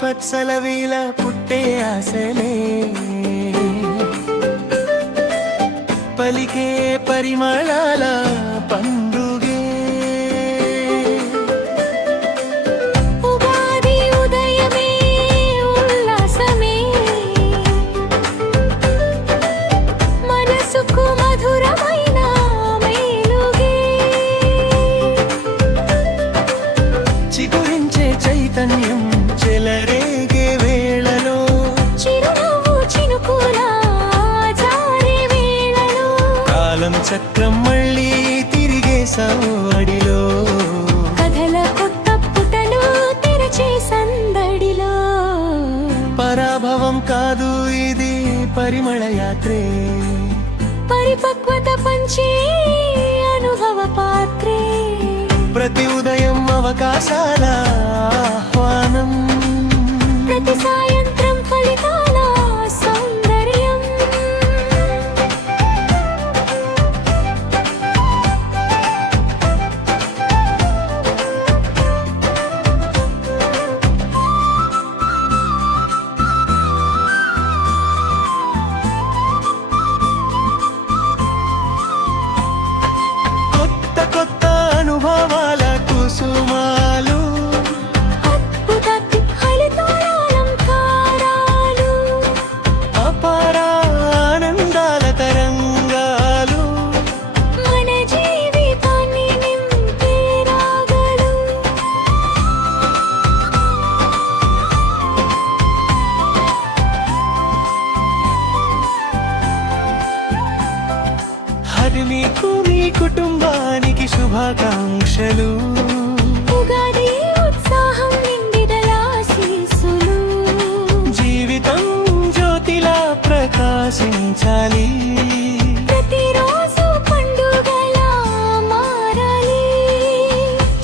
పచ్చలవిల పుట్టే ఆశలే పలికే పరిమళాల పండుగే ఉగాది ఉదయమే ఉల్లాసమే మనసుకు మధురమైన మేలుగే చిగురించే చైతన్యం చెలరేగే వేళలో చిరునవ్వు చినుకులా జారే వేళలో కాలం చక్రం మళ్ళీ తిరిగే సవ్వడిలో కథల కొత్త పుటలు తెరచే సందడిలో పరాభవం కాదు ఇది పరిమళ యాత్రే పరిపక్వత పంచే అనుభవ పాత్రే ప్రతి ఉదయం అవకాశాల ఆహ్వానం ప్రతి సాయంత్రం ఫలితాల సౌందర్యం కొత్త కొత్త అనుభవాల కుసుమాలు అద్భుత ఫలితాల అలంకారాలు అపార ఆనందాల తరంగాలు మన జీవితాన్ని నింపే రాగలు హరి నీకు నీ కుటుంబానికి శుభాకాంక్షలు ఉగాది ఉత్సాహం నిండిదల ఆశీస్సులు జీవితం జ్యోతిలా ప్రకాశించాలి ప్రతిరోజు పండుగలా మారాలి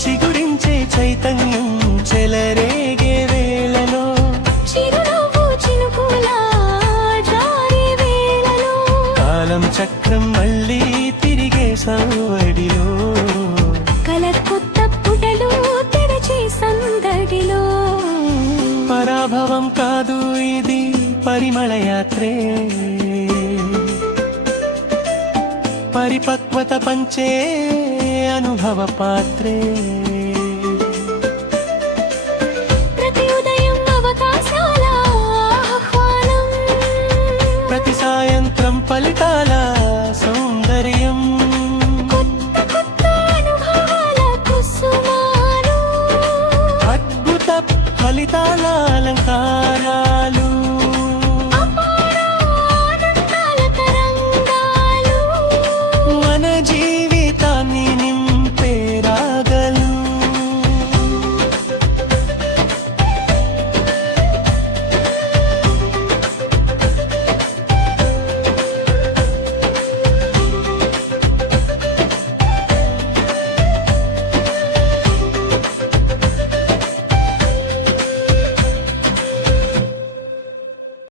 చిగురించే చైతన్యం చెలరేగే వేళలో చిరునవ్వు చినుకులా జారే వేళలో కాలం చక్రం మళ్ళీ తిరిగే సవ్వడిలో కల కొత్త పుటలు తెరచే సందడిలో పరాభవం కాదు ఇది పరిమళ యాత్రే పరిపక్వత పంచే అనుభవ పాత్రే ప్రతి ఉదయం అవకాశాల ఆహ్వానం ప్రతి సాయంత్రం ఫలితాల సౌందర్యం కొత్త కొత్త అనుభవాల కుసుమాలు అద్భుత ఫలితాల అలంకారాలు